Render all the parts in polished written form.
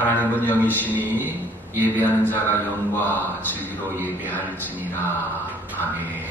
하나님은 영이시니 예배하는 자가 영과 진리로 예배할지니라. 아멘.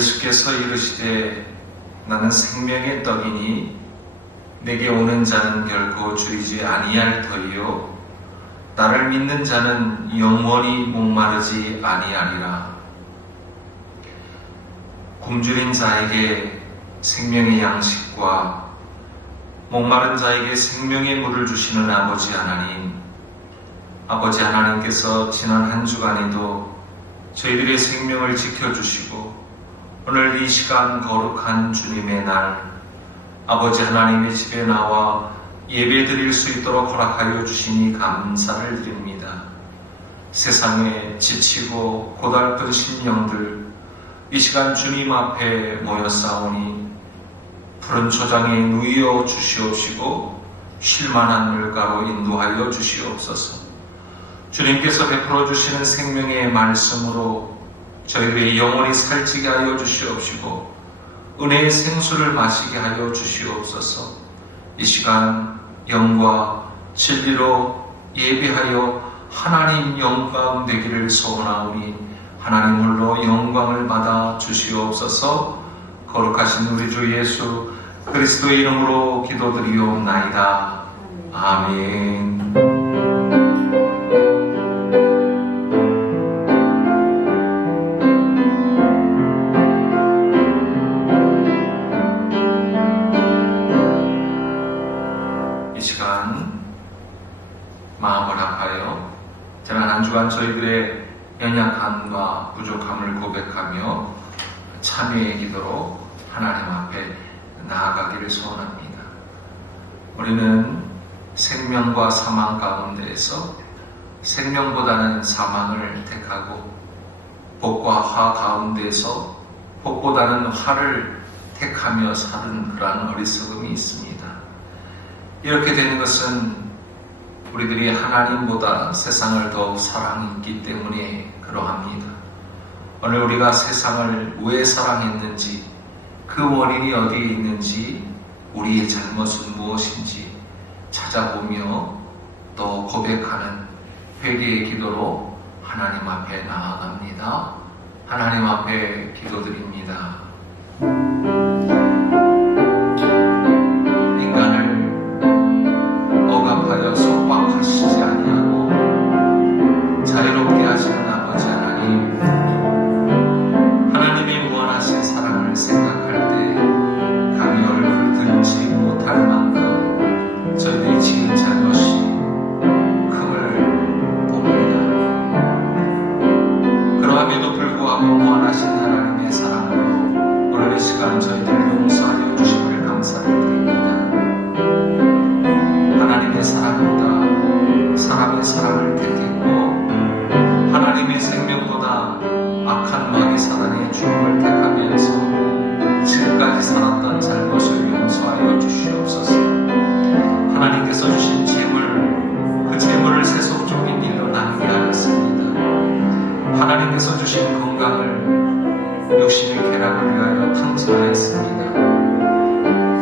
예수께서 이르시되 나는 생명의 떡이니 내게 오는 자는 결코 줄이지 아니할 터이요 나를 믿는 자는 영원히 목마르지 아니하리라. 굶주린 자에게 생명의 양식과 목마른 자에게 생명의 물을 주시는 아버지 하나님, 아버지 하나님께서 지난 한 주간에도 저희들의 생명을 지켜주시고 오늘 이 시간 거룩한 주님의 날 아버지 하나님의 집에 나와 예배 드릴 수 있도록 허락하여 주시니 감사를 드립니다. 세상에 지치고 고달픈 심령들 이 시간 주님 앞에 모여싸우니 푸른 초장에 누이어 주시옵시고 쉴만한 물가로 인도하여 주시옵소서. 주님께서 베풀어 주시는 생명의 말씀으로 저희들의 영혼이 살찌게 하여 주시옵시고 은혜의 생수를 마시게 하여 주시옵소서. 이 시간 영과 진리로 예배하여 하나님 영광 되기를 소원하오니 하나님 홀로 영광을 받아 주시옵소서. 거룩하신 우리 주 예수 그리스도의 이름으로 기도드리옵나이다. 아멘. 마음을 아파요. 지난 한 주간 저희들의 연약함과 부족함을 고백하며 참회의 기도로 하나님 앞에 나아가기를 소원합니다. 우리는 생명과 사망 가운데에서 생명보다는 사망을 택하고 복과 화 가운데에서 복보다는 화를 택하며 사는 그러한 어리석음이 있습니다. 이렇게 되는 것은 우리들이 하나님보다 세상을 더욱 사랑했기 때문에 그러합니다. 오늘 우리가 세상을 왜 사랑했는지, 그 원인이 어디에 있는지, 우리의 잘못은 무엇인지 찾아보며 또 고백하는 회개의 기도로 하나님 앞에 나아갑니다. 하나님 앞에 기도드립니다. 억압하여 속박하시지 아니하고 자유롭게 하시는 아버지 하나님, 하나님의 무한하신 사랑을 생각할 때 감히 얼굴 들지 못할 만큼 땅을 육신의 쾌락을 위하여 탕진하였습니다.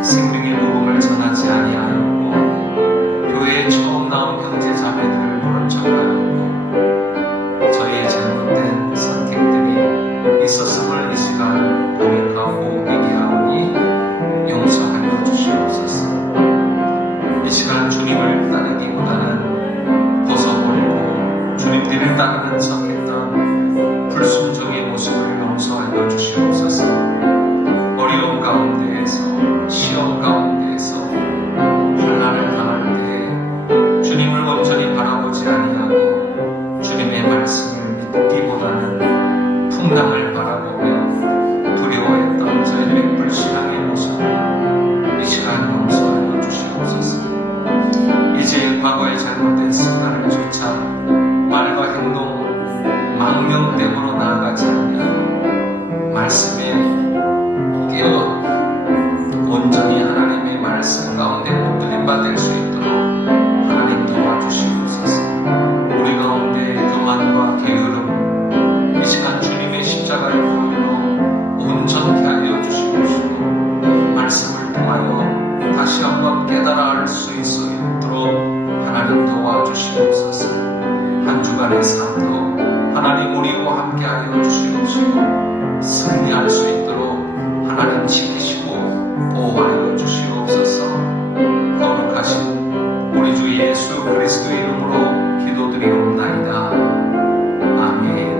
생명의 복음을 전하지 아니하였고 교회에 처음 나온 형제 자매들을 보는 척하였고 저희의 잘못된 선택들이 있었음을 이 시간 고백하고 얘기하오니 용서하여 주시옵소서. 이 시간 주님을 따르기보다는 벗어버리고 주님들을 따르는 척했던 불순종의 모습을 용서하여 주시옵소서. 어려움 가운데에서 시험 가운데에서 환난을 당할 때 주님을 온전히 바라보지 아니하고 주님의 말씀을 믿기보다는 풍랑을 바라보며 두려워했던 저희의 불신앙의 모습을 이 시간 용서하여 주시옵소서. 이제 과거의 잘못된 습관을 쫓아 말과 행동, 망명됨으로 나아가지 않으며 말씀에 깨어 온전히 하나님의 말씀 가운데 붙들림 받을 수 있도록 하나님 도와주시옵소서. 우리 가운데 교만과 게으름, 이 시간 주님의 십자가의 보혈로 온전케 하여 주시옵시고 말씀을 통하여 다시 한번 깨달아 알 수 있도록 하나님 도와주시옵소서. 한 주간의 삶도 하나님 우리와 함께 하여 주시옵시고 승리할 수 있도록 하나님 지키시고 보호하여 주시옵소서. 거룩하신 우리 주 예수 그리스도 이름으로 기도드리옵나이다. 아멘.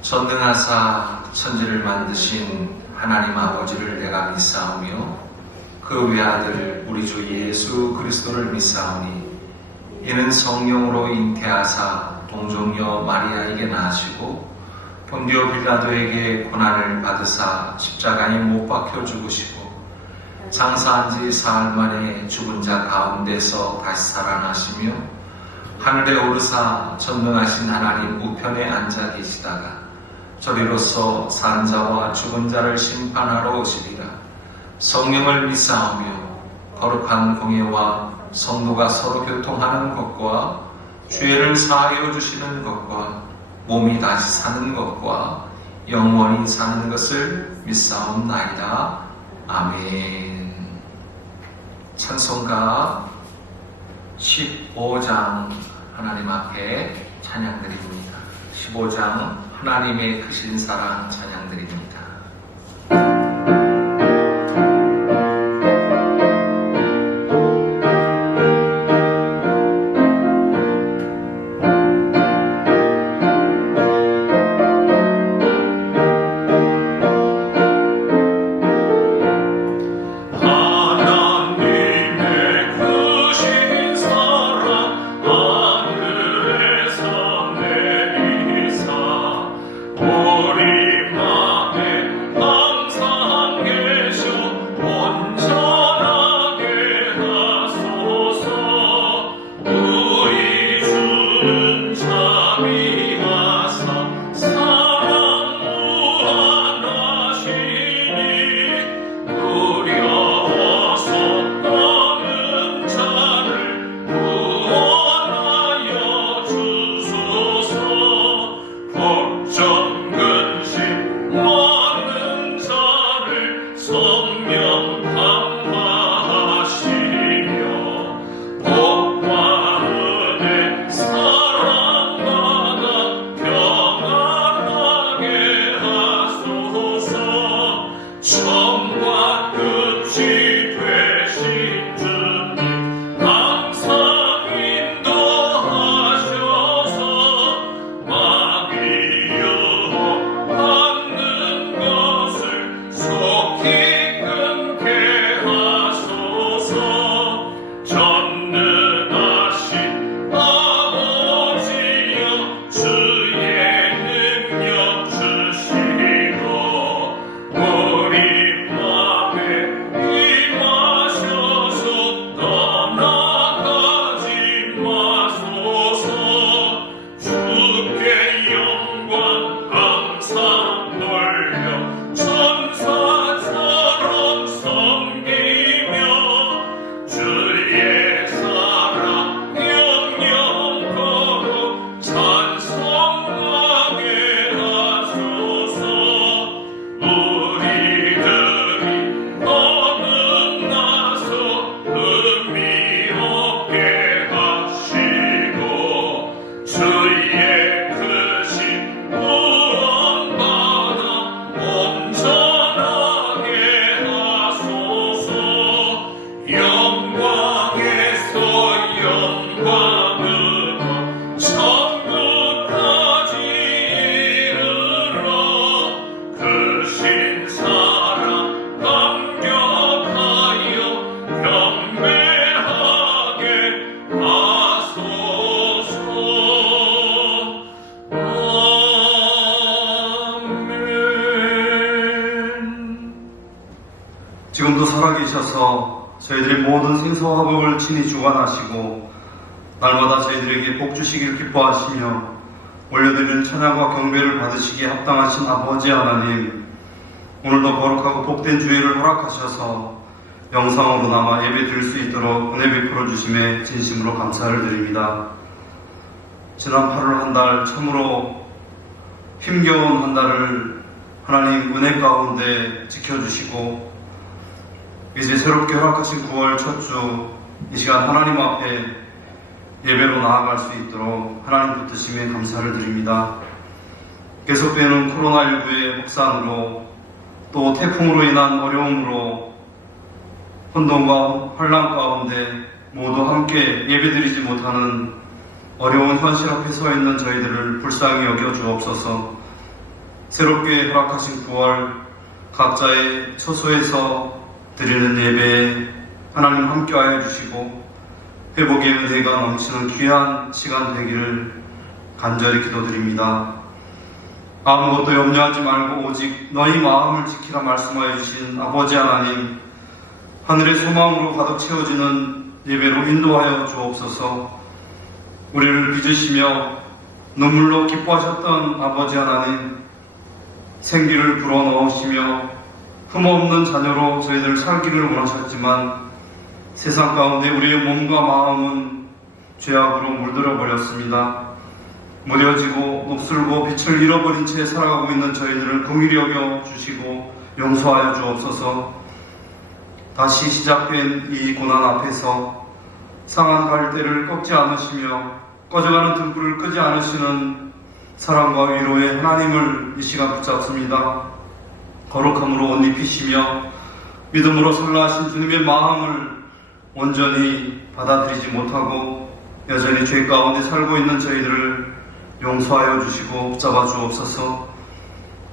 전능하사 천지를 만드신 하나님 아버지를 내가 믿사오며 그 외아들 우리 주 예수 그리스도를 믿사오니 이는 성령으로 잉태하사 동정녀 마리아에게 나시고 본디오 빌라도에게 고난을 받으사 십자가에 못 박혀 죽으시고 장사한 지 사흘 만에 죽은 자 가운데서 다시 살아나시며 하늘에 오르사 전능하신 하나님 우편에 앉아 계시다가 저리로서 산 자와 죽은 자를 심판하러 오시리라. 성령을 믿사오며 거룩한 공예와 성도가 서로 교통하는 것과 죄를 사하여 주시는 것과 몸이 다시 사는 것과 영원히 사는 것을 믿사옵나이다. 아멘. 찬송가 15장 하나님 앞에 찬양드립니다. 15장 하나님의 크신 사랑 찬양드립니다. 우리 맘에 되셔서 저희들의 모든 생사화복을 친히 주관하시고 날마다 저희들에게 복 주시길 기뻐하시며 올려드리는 찬양과 경배를 받으시기에 합당하신 아버지 하나님, 오늘도 거룩하고 복된 주일을 허락하셔서 영상으로 남아 예배 드릴 수 있도록 은혜 베풀어 주심에 진심으로 감사를 드립니다. 지난 8월 한 달 참으로 힘겨운 한 달을 하나님 은혜 가운데 지켜주시고 이제 새롭게 허락하신 9월 첫 주 이 시간 하나님 앞에 예배로 나아갈 수 있도록 하나님 붙드심에 감사를 드립니다. 계속되는 코로나19의 확산으로 또 태풍으로 인한 어려움으로 혼돈과 혼란 가운데 모두 함께 예배드리지 못하는 어려운 현실 앞에 서 있는 저희들을 불쌍히 여겨 주옵소서. 새롭게 허락하신 9월 각자의 처소에서 드리는 예배에 하나님 함께하여 주시고 회복의 은혜가 넘치는 귀한 시간 되기를 간절히 기도드립니다. 아무것도 염려하지 말고 오직 너희 마음을 지키라 말씀하여 주신 아버지 하나님, 하늘의 소망으로 가득 채워지는 예배로 인도하여 주옵소서. 우리를 빚으시며 눈물로 기뻐하셨던 아버지 하나님, 생기를 불어넣으시며 흠없는 자녀로 저희들 살기를 원하셨지만 세상 가운데 우리의 몸과 마음은 죄악으로 물들어 버렸습니다. 무뎌지고 녹슬고 빛을 잃어버린 채 살아가고 있는 저희들을 긍휼히 여겨 주시고 용서하여 주옵소서. 다시 시작된 이 고난 앞에서 상한 갈대를 꺾지 않으시며 꺼져가는 등불을 끄지 않으시는 사랑과 위로의 하나님을 이 시간 붙잡습니다. 거룩함으로 옷 입히시며 믿음으로 설라하신 주님의 마음을 온전히 받아들이지 못하고 여전히 죄 가운데 살고 있는 저희들을 용서하여 주시고 붙잡아 주옵소서.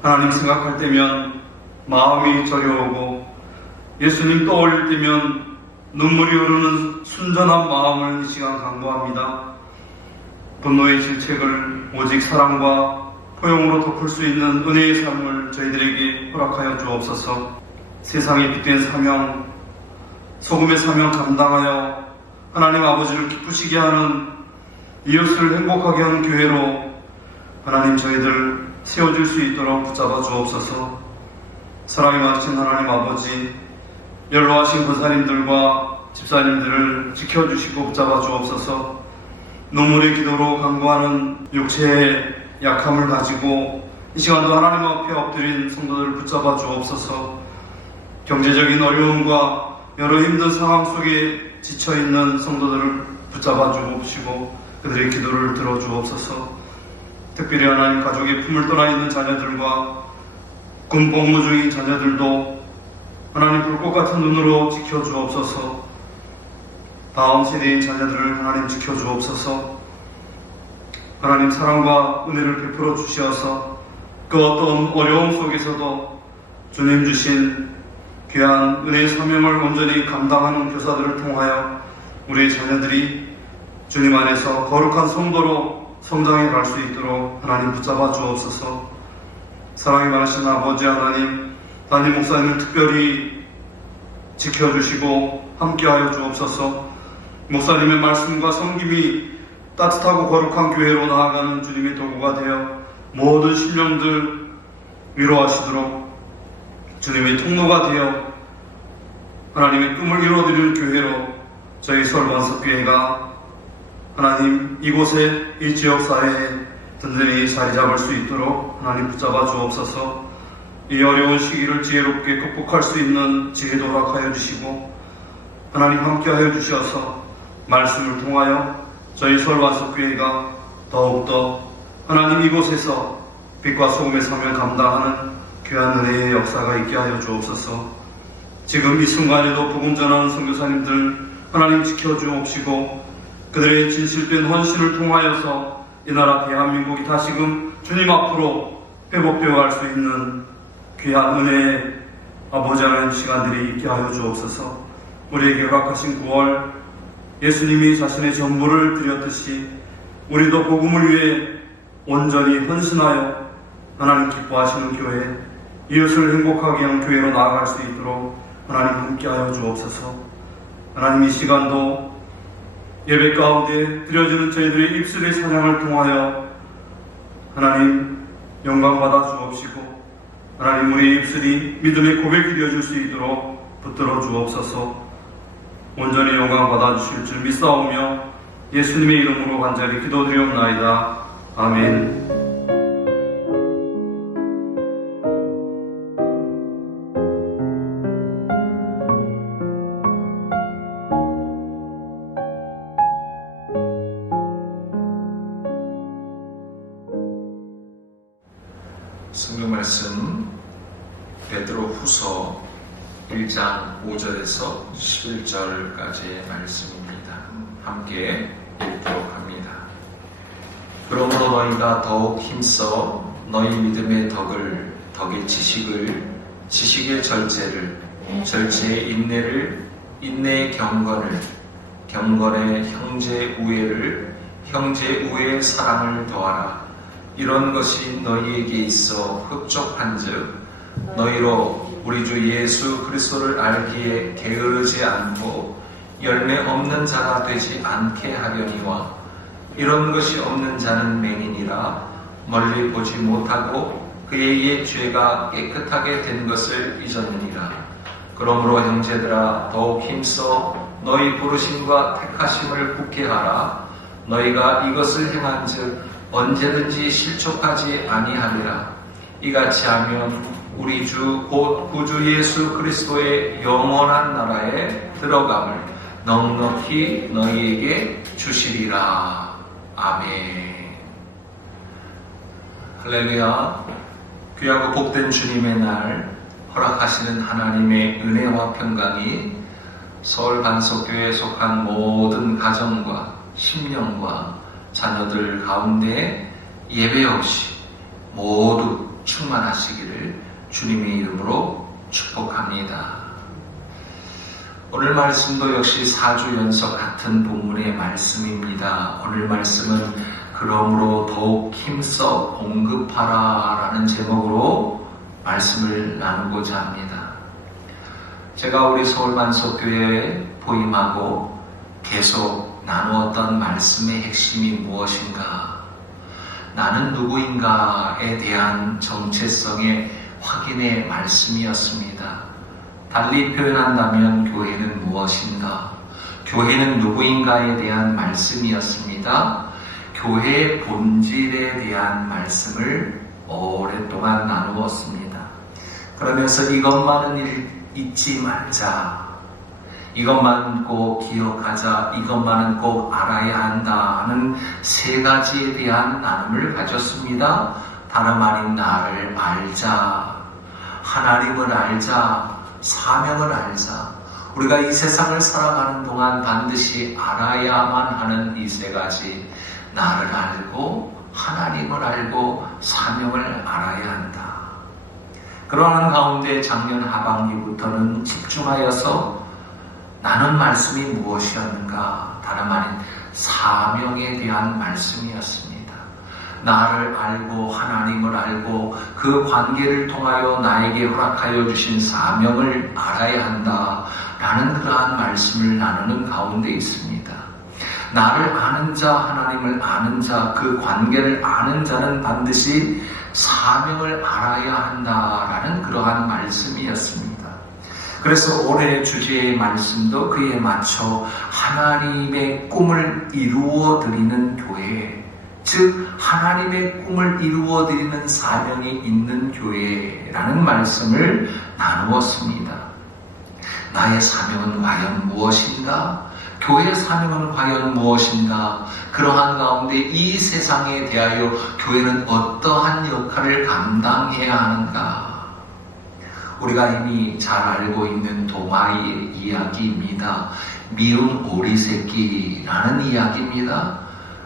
하나님 생각할 때면 마음이 저려오고 예수님 떠올릴 때면 눈물이 흐르는 순전한 마음을 이 시간 간구합니다. 분노의 질책을 오직 사랑과 포용으로 덮을 수 있는 은혜의 삶을 저희들에게 허락하여 주옵소서. 세상에 빗댄 사명, 소금의 사명 감당하여 하나님 아버지를 기쁘시게 하는, 이웃을 행복하게 하는 교회로 하나님 저희들 세워줄 수 있도록 붙잡아 주옵소서. 사랑이 많으신 하나님 아버지, 연로하신 권사님들과 집사님들을 지켜주시고 붙잡아 주옵소서. 눈물의 기도로 간구하는 육체의 약함을 가지고 이 시간도 하나님 앞에 엎드린 성도들을 붙잡아 주옵소서. 경제적인 어려움과 여러 힘든 상황 속에 지쳐있는 성도들을 붙잡아 주옵시고 그들의 기도를 들어주옵소서. 특별히 하나님 가족의 품을 떠나 있는 자녀들과 군 복무 중인 자녀들도 하나님 불꽃 같은 눈으로 지켜주옵소서. 다음 세대인 자녀들을 하나님 지켜주옵소서. 하나님 사랑과 은혜를 베풀어 주시어서 그 어떤 어려움 속에서도 주님 주신 귀한 은혜의 사명을 온전히 감당하는 교사들을 통하여 우리의 자녀들이 주님 안에서 거룩한 성도로 성장해 갈 수 있도록 하나님 붙잡아 주옵소서. 사랑이 많으신 아버지 하나님, 담임 목사님을 특별히 지켜주시고 함께하여 주옵소서. 목사님의 말씀과 섬김이 따뜻하고 거룩한 교회로 나아가는 주님의 도구가 되어 모든 심령들 위로하시도록 주님의 통로가 되어 하나님의 꿈을 이루어드리는 교회로 저희 서울반석교회가 하나님 이곳에 이 지역사회에 든든히 자리 잡을 수 있도록 하나님 붙잡아 주옵소서. 이 어려운 시기를 지혜롭게 극복할 수 있는 지혜도 허락하여 주시고 하나님 함께하여 주셔서 말씀을 통하여 저희 서울반석교회가 더욱더 하나님 이곳에서 빛과 소금의 사명 감당하는 귀한 은혜의 역사가 있게 하여 주옵소서. 지금 이 순간에도 복음 전하는 선교사님들 하나님 지켜주옵시고 그들의 진실된 헌신을 통하여서 이 나라 대한민국이 다시금 주님 앞으로 회복되어 갈 수 있는 귀한 은혜의 아버지 하나님 시간들이 있게 하여 주옵소서. 우리에게 허락하신 9월 예수님이 자신의 전부를 드렸듯이 우리도 복음을 위해 온전히 헌신하여 하나님 기뻐하시는 교회, 이웃을 행복하게 하는 교회로 나아갈 수 있도록 하나님 함께하여 주옵소서. 하나님 이 시간도 예배 가운데 드려지는 저희들의 입술의 찬양을 통하여 하나님 영광 받아 주옵시고, 하나님 우리의 입술이 믿음의 고백이 되어줄 수 있도록 붙들어 주옵소서. 온전히 영광 받아 주실 줄 믿사오며 예수님의 이름으로 간절히 기도드리옵나이다. 아멘. 성경 말씀 베드로 후서 1장 5절에서 11절까지의 말씀입니다. 함께 읽도록 합니다. 그러므로 너희가 더욱 힘써 너희 믿음의 덕의 지식의 절제를, 절제의 인내를, 인내의 경건을, 경건의 형제 우애를, 형제 우애의 사랑을 더하라. 이런 것이 너희에게 있어 흡족한즉 너희로 우리 주 예수 그리스도를 알기에 게으르지 않고 열매 없는 자가 되지 않게 하려니와, 이런 것이 없는 자는 맹인이라 멀리 보지 못하고 그의 옛 죄가 깨끗하게 된 것을 잊었느니라. 그러므로 형제들아 더욱 힘써 너희 부르심과 택하심을 굳게 하라. 너희가 이것을 행한즉 언제든지 실족하지 아니하리라. 이같이 하면 우리 주 곧 구주 예수 그리스도의 영원한 나라에 들어감을 넉넉히 너희에게 주시리라. 아멘. 할렐루야. 귀하고 복된 주님의 날, 허락하시는 하나님의 은혜와 평강이 서울 반석교회에 속한 모든 가정과 심령과 자녀들 가운데 예배 없이 모두 충만하시기를 주님의 이름으로 축복합니다. 오늘 말씀도 역시 4주 연속 같은 본문의 말씀입니다. 오늘 말씀은 그러므로 더욱 힘써 공급하라 라는 제목으로 말씀을 나누고자 합니다. 제가 우리 서울반석교회에 부임하고 계속 나누었던 말씀의 핵심이 무엇인가? 나는 누구인가에 대한 정체성의 확인의 말씀이었습니다. 달리 표현한다면 교회는 무엇인가? 교회는 누구인가에 대한 말씀이었습니다. 교회의 본질에 대한 말씀을 오랫동안 나누었습니다. 그러면서 이것만은 잊지 말자, 이것만 꼭 기억하자, 이것만은 꼭 알아야 한다 하는 세 가지에 대한 나눔을 가졌습니다. 다름 아닌 나를 알자, 하나님을 알자, 사명을 알자. 우리가 이 세상을 살아가는 동안 반드시 알아야만 하는 이 세 가지, 나를 알고 하나님을 알고 사명을 알아야 한다. 그러한 가운데 작년 하반기부터는 집중하여서 나는 말씀이 무엇이었는가? 다름 아닌 사명에 대한 말씀이었습니다. 나를 알고 하나님을 알고 그 관계를 통하여 나에게 허락하여 주신 사명을 알아야 한다 라는 그러한 말씀을 나누는 가운데 있습니다. 나를 아는 자, 하나님을 아는 자, 그 관계를 아는 자는 반드시 사명을 알아야 한다라는 그러한 말씀이었습니다. 그래서 올해 주제의 말씀도 그에 맞춰 하나님의 꿈을 이루어 드리는 교회, 즉 하나님의 꿈을 이루어 드리는 사명이 있는 교회라는 말씀을 나누었습니다. 나의 사명은 과연 무엇인가? 교회의 사명은 과연 무엇인가? 그러한 가운데 이 세상에 대하여 교회는 어떠한 역할을 감당해야 하는가? 우리가 이미 잘 알고 있는 도마의 이야기입니다. 미운 오리 새끼라는 이야기입니다.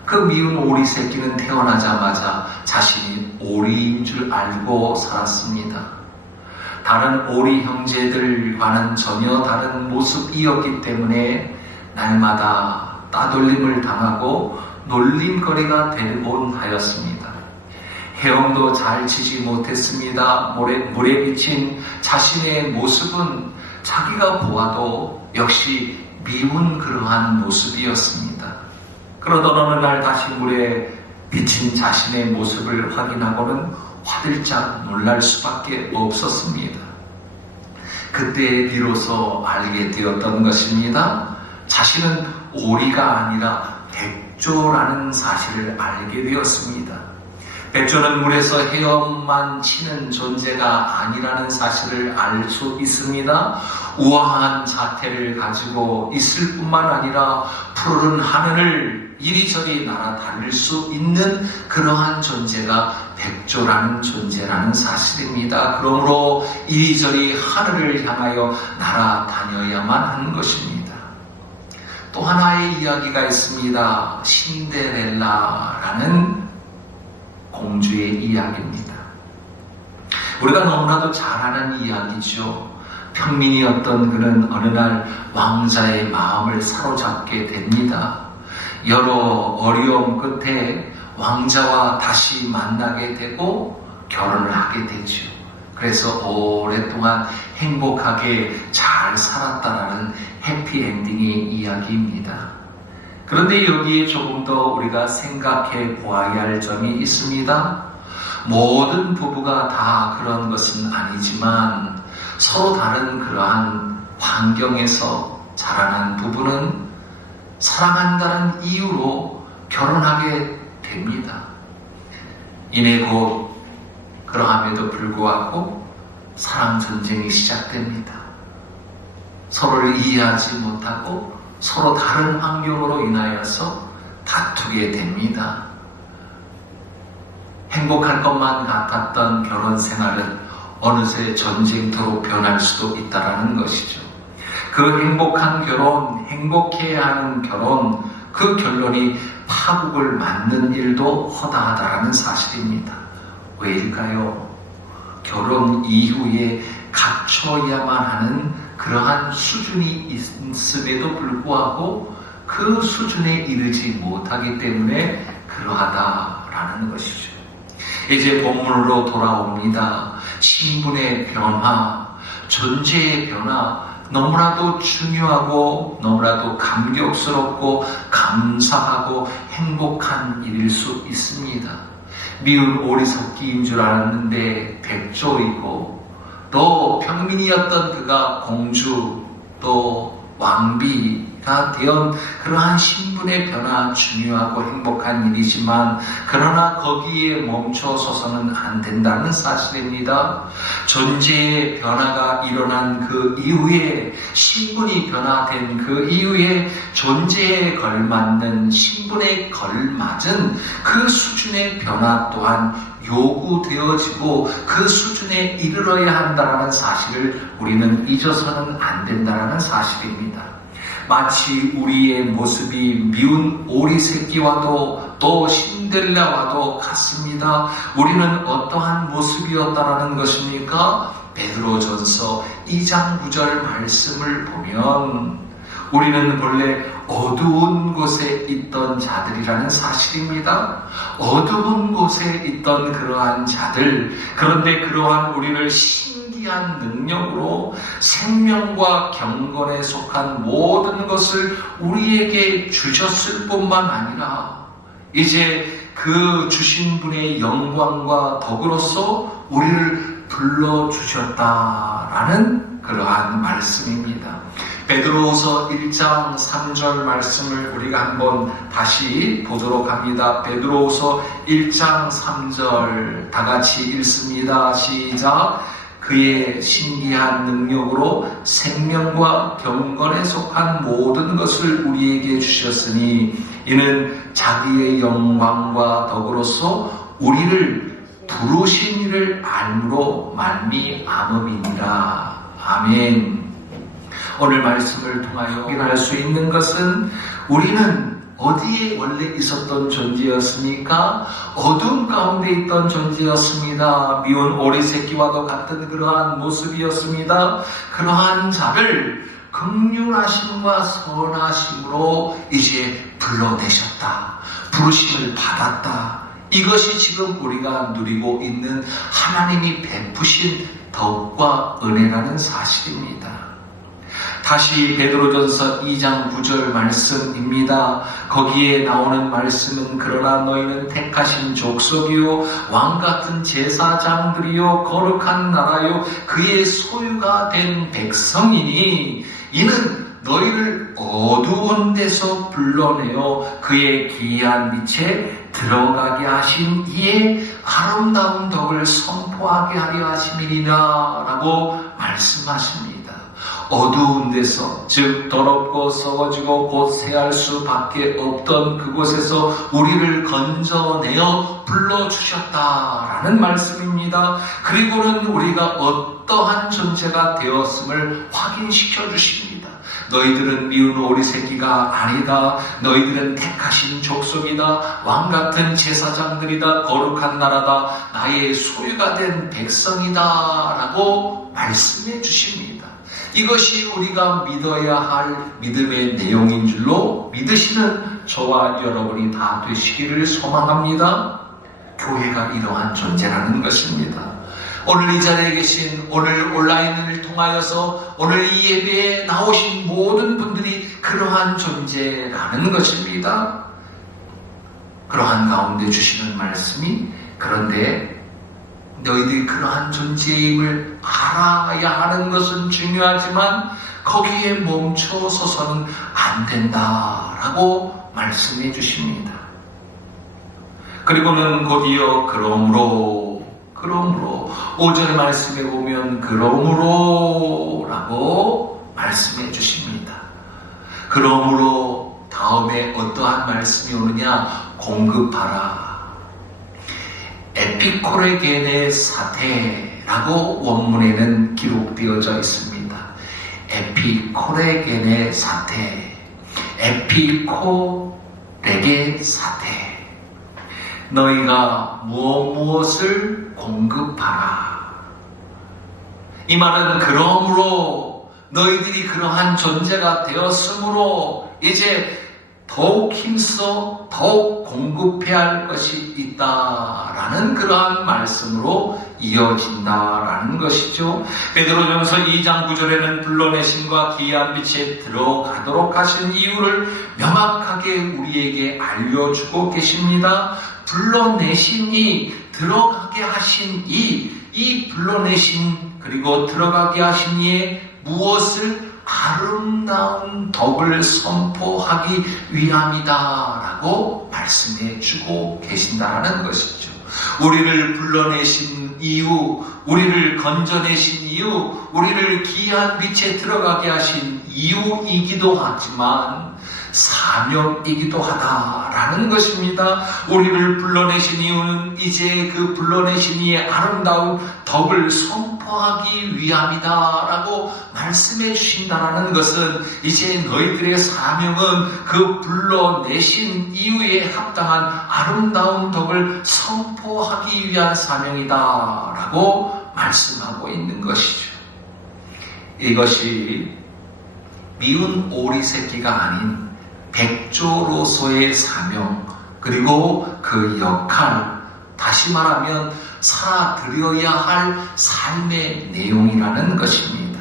그 미운 오리 새끼는 태어나자마자 자신이 오리인 줄 알고 살았습니다. 다른 오리 형제들과는 전혀 다른 모습이었기 때문에 날마다 따돌림을 당하고 놀림거리가 되곤 하였습니다. 헤엄도 잘 치지 못했습니다. 물에 비친 자신의 모습은 자기가 보아도 역시 미운 그러한 모습이었습니다. 그러던 어느 날 다시 물에 비친 자신의 모습을 확인하고는 화들짝 놀랄 수밖에 없었습니다. 그때 비로소 알게 되었던 것입니다. 자신은 오리가 아니라 백조라는 사실을 알게 되었습니다. 백조는 물에서 헤엄만 치는 존재가 아니라는 사실을 알 수 있습니다. 우아한 자태를 가지고 있을 뿐만 아니라 푸르른 하늘을 이리저리 날아다닐 수 있는 그러한 존재가 백조라는 존재라는 사실입니다. 그러므로 이리저리 하늘을 향하여 날아다녀야만 하는 것입니다. 또 하나의 이야기가 있습니다. 신데렐라라는 공주의 이야기입니다. 우리가 너무나도 잘 아는 이야기죠. 평민이었던 그는 어느 날 왕자의 마음을 사로잡게 됩니다. 여러 어려움 끝에 왕자와 다시 만나게 되고 결혼을 하게 되죠. 그래서 오랫동안 행복하게 잘 살았다라는 해피엔딩의 이야기입니다. 그런데 여기에 조금 더 우리가 생각해 보아야 할 점이 있습니다. 모든 부부가 다 그런 것은 아니지만 서로 다른 그러한 환경에서 자라난 부부는 사랑한다는 이유로 결혼하게 됩니다. 이내 곧 그러함에도 불구하고 사랑 전쟁이 시작됩니다. 서로를 이해하지 못하고 서로 다른 환경으로 인하여서 다투게 됩니다. 행복할 것만 같았던 결혼 생활은 어느새 전쟁터로 변할 수도 있다는 것이죠. 그 행복한 결혼, 행복해야 하는 결혼, 그 결론이 파국을 맞는 일도 허다하다라는 사실입니다. 왜일까요? 결혼 이후에 갖춰야만 하는 그러한 수준이 있음에도 불구하고 그 수준에 이르지 못하기 때문에 그러하다라는 것이죠. 이제 본문으로 돌아옵니다. 신분의 변화, 존재의 변화, 너무나도 중요하고 너무나도 감격스럽고 감사하고 행복한 일일 수 있습니다. 미운 오리석기인 줄 알았는데 백조이고, 또 평민이었던 그가 공주, 또 왕비가 되어 그러한 신분의 변화, 중요하고 행복한 일이지만 그러나 거기에 멈춰서서는 안 된다는 사실입니다. 존재의 변화가 일어난 그 이후에, 신분이 변화된 그 이후에 존재에 걸맞는, 신분에 걸맞은 그 수준의 변화 또한 요구되어지고 그 수준에 이르러야 한다는 사실을 우리는 잊어서는 안 된다는 사실입니다. 마치 우리의 모습이 미운 오리 새끼와도 또 신데렐라와도 같습니다. 우리는 어떠한 모습이었다라는 것입니까? 베드로전서 2장 9절 말씀을 보면 우리는 본래 어두운 곳에 있던 자들이라는 사실입니다. 어두운 곳에 있던 그러한 자들, 그런데 그러한 우리를 신기한 능력으로 생명과 경건에 속한 모든 것을 우리에게 주셨을 뿐만 아니라 이제 그 주신 분의 영광과 덕으로서 우리를 불러주셨다라는 그러한 말씀입니다. 베드로후서 1장 3절 말씀을 우리가 한번 다시 보도록 합니다. 베드로후서 1장 3절 다 같이 읽습니다. 시작. 그의 신기한 능력으로 생명과 경건에 속한 모든 것을 우리에게 주셨으니 이는 자기의 영광과 덕으로서 우리를 부르신 이를 알므로 말미암음이니라. 아멘. 오늘 말씀을 통하여 확인할 수 있는 것은 우리는 어디에 원래 있었던 존재였습니까? 어둠 가운데 있던 존재였습니다. 미운 오리 새끼와도 같은 그러한 모습이었습니다. 그러한 자를 긍휼하심과 선하심으로 이제 불러내셨다. 부르심을 받았다. 이것이 지금 우리가 누리고 있는 하나님이 베푸신 덕과 은혜라는 사실입니다. 다시 베드로전서 2장 9절 말씀입니다. 거기에 나오는 말씀은 그러나 너희는 택하신 족속이요 왕같은 제사장들이요 거룩한 나라요 그의 소유가 된 백성이니 이는 너희를 어두운 데서 불러내어 그의 기이한 빛에 들어가게 하신 이의 아름다운 덕을 선포하게 하려 하심이니라 라고 말씀하십니다. 어두운 데서, 즉 더럽고 썩어지고 곧 새할 수밖에 없던 그곳에서 우리를 건져내어 불러주셨다라는 말씀입니다. 그리고는 우리가 어떠한 존재가 되었음을 확인시켜 주십니다. 너희들은 미운 오리 새끼가 아니다. 너희들은 택하신 족속이다. 왕같은 제사장들이다. 거룩한 나라다. 나의 소유가 된 백성이다 라고 말씀해 주십니다. 이것이 우리가 믿어야 할 믿음의 내용인 줄로 믿으시는 저와 여러분이 다 되시기를 소망합니다. 교회가 이러한 존재라는 것입니다. 오늘 이 자리에 계신, 오늘 온라인을 통하여서 오늘 이 예배에 나오신 모든 분들이 그러한 존재라는 것입니다. 그러한 가운데 주시는 말씀이 그런데 너희들이 그러한 존재임을 알아야 하는 것은 중요하지만 거기에 멈춰서서는 안 된다라고 말씀해 주십니다. 그리고는 곧이어 그러므로 5절 말씀에 보면 그러므로 라고 말씀해 주십니다. 그러므로 다음에 어떠한 말씀이 오느냐? 공급하라. 에피코레겐의 사태라고 원문에는 기록되어져 있습니다. 에피코레겐의 사태, 에피코레겐 사태. 너희가 무엇을 공급하라. 이 말은 그러므로 너희들이 그러한 존재가 되었으므로 이제 더욱 힘써 더욱 공급해야 할 것이 있다라는 그러한 말씀으로 이어진다라는 것이죠. 베드로전서 2장 9절에는 불러내심과 기이한 빛에 들어가도록 하신 이유를 명확하게 우리에게 알려주고 계십니다. 불러내심이 들어가게 하신 이 불러내심 그리고 들어가게 하신 이의 무엇을 아름다운 덕을 선포하기 위함이다라고 말씀해 주고 계신다는 것이죠. 우리를 불러내신 이유, 우리를 건져내신 이유, 우리를 기이한 빛에 들어가게 하신 이유이기도 하지만 사명이기도 하다라는 것입니다. 우리를 불러내신 이유는 이제 그 불러내신 이의 아름다운 덕을 선포하기 위함이다라고 말씀해 주신다라는 것은 이제 너희들의 사명은 그 불러내신 이유에 합당한 아름다운 덕을 선포하기 위한 사명이다라고 말씀하고 있는 것이죠. 이것이 미운 오리 새끼가 아닌 백조로서의 사명 그리고 그 역할, 다시 말하면 살아드려야 할 삶의 내용이라는 것입니다.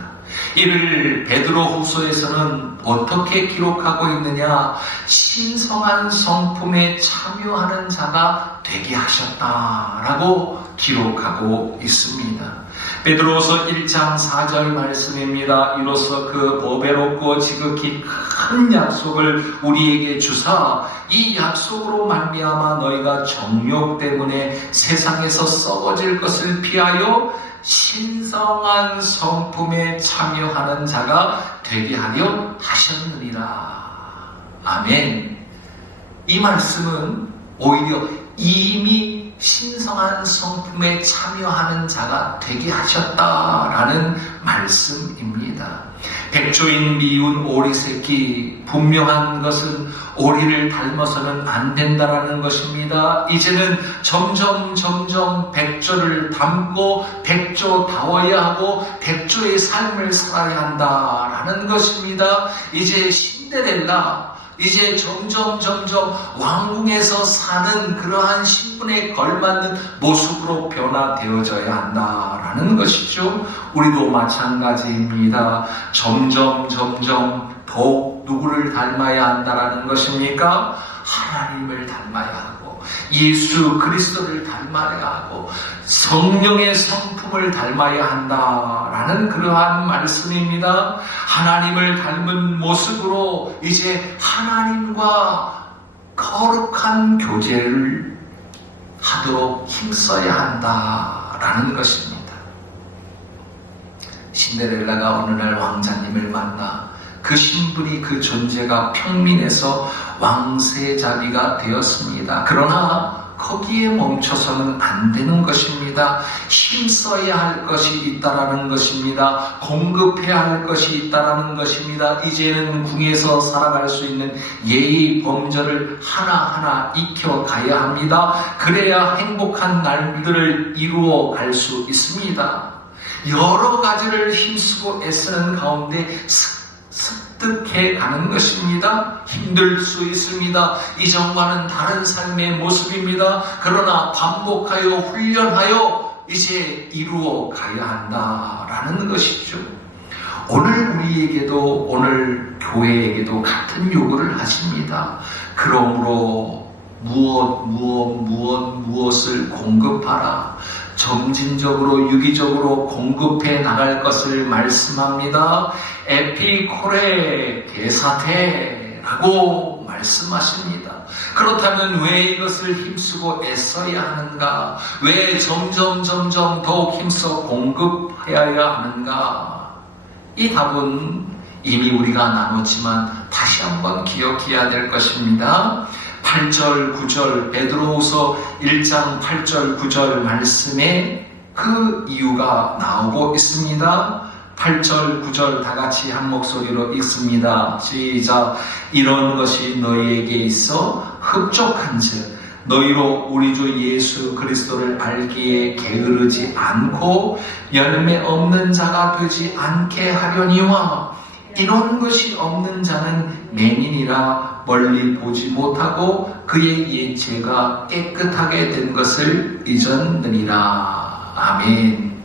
이를 베드로후서에서는 어떻게 기록하고 있느냐? 신성한 성품에 참여하는 자가 되게 하셨다라고 기록하고 있습니다. 베드로후서 1장 4절 말씀입니다. 이로써 그 보배롭고 지극히 큰 약속을 우리에게 주사 이 약속으로 말미암아 너희가 정욕 때문에 세상에서 썩어질 것을 피하여 신성한 성품에 참여하는 자가 되게 하려 하셨느니라. 아멘. 이 말씀은 오히려 이미 신성한 성품에 참여하는 자가 되게 하셨다라는 말씀입니다. 백조인 미운 오리 새끼, 분명한 것은 오리를 닮아서는 안 된다라는 것입니다. 이제는 점점 백조를 닮고 백조다워야 하고 백조의 삶을 살아야 한다라는 것입니다. 이제 신데렐라, 이제 점점 왕궁에서 사는 그러한 신분에 걸맞는 모습으로 변화되어져야 한다라는 것이죠. 우리도 마찬가지입니다. 점점 더욱 누구를 닮아야 한다라는 것입니까? 하나님을 닮아야 하고 예수 그리스도를 닮아야 하고 성령의 성품을 닮아야 한다라는 그러한 말씀입니다. 하나님을 닮은 모습으로 이제 하나님과 거룩한 교제를 하도록 힘써야 한다라는 것입니다. 신데렐라가 어느 날 왕자님을 만나 그 신분이 그 존재가 평민에서 왕세자비가 되었습니다. 그러나 거기에 멈춰서는 안 되는 것입니다. 힘써야 할 것이 있다라는 것입니다. 공급해야 할 것이 있다라는 것입니다. 이제는 궁에서 살아갈 수 있는 예의 범절을 하나하나 익혀가야 합니다. 그래야 행복한 날들을 이루어 갈 수 있습니다. 여러 가지를 힘쓰고 애쓰는 가운데 습득해 가는 것입니다. 힘들 수 있습니다. 이전과는 다른 삶의 모습입니다. 그러나 반복하여 훈련하여 이제 이루어 가야 한다라는 것이죠. 오늘 우리에게도 오늘 교회에게도 같은 요구를 하십니다. 그러므로 무엇을 공급하라. 점진적으로 유기적으로 공급해 나갈 것을 말씀합니다. 에피코레 대사태라고 말씀하십니다. 그렇다면 왜 이것을 힘쓰고 애써야 하는가? 왜 점점 더욱 힘써 공급해야 하는가? 이 답은 이미 우리가 나눴지만 다시 한번 기억해야 될 것입니다. 8절, 9절, 베드로후서 1장 8절, 9절 말씀에 그 이유가 나오고 있습니다. 8절, 9절 다 같이 한 목소리로 읽습니다. 시작. 이런 것이 너희에게 있어 흡족한즉 너희로 우리 주 예수 그리스도를 알기에 게으르지 않고 열매 없는 자가 되지 않게 하려니와 이런 것이 없는 자는 맹인이라 멀리 보지 못하고 그의 예체가 깨끗하게 된 것을 잊었느니라. 아멘.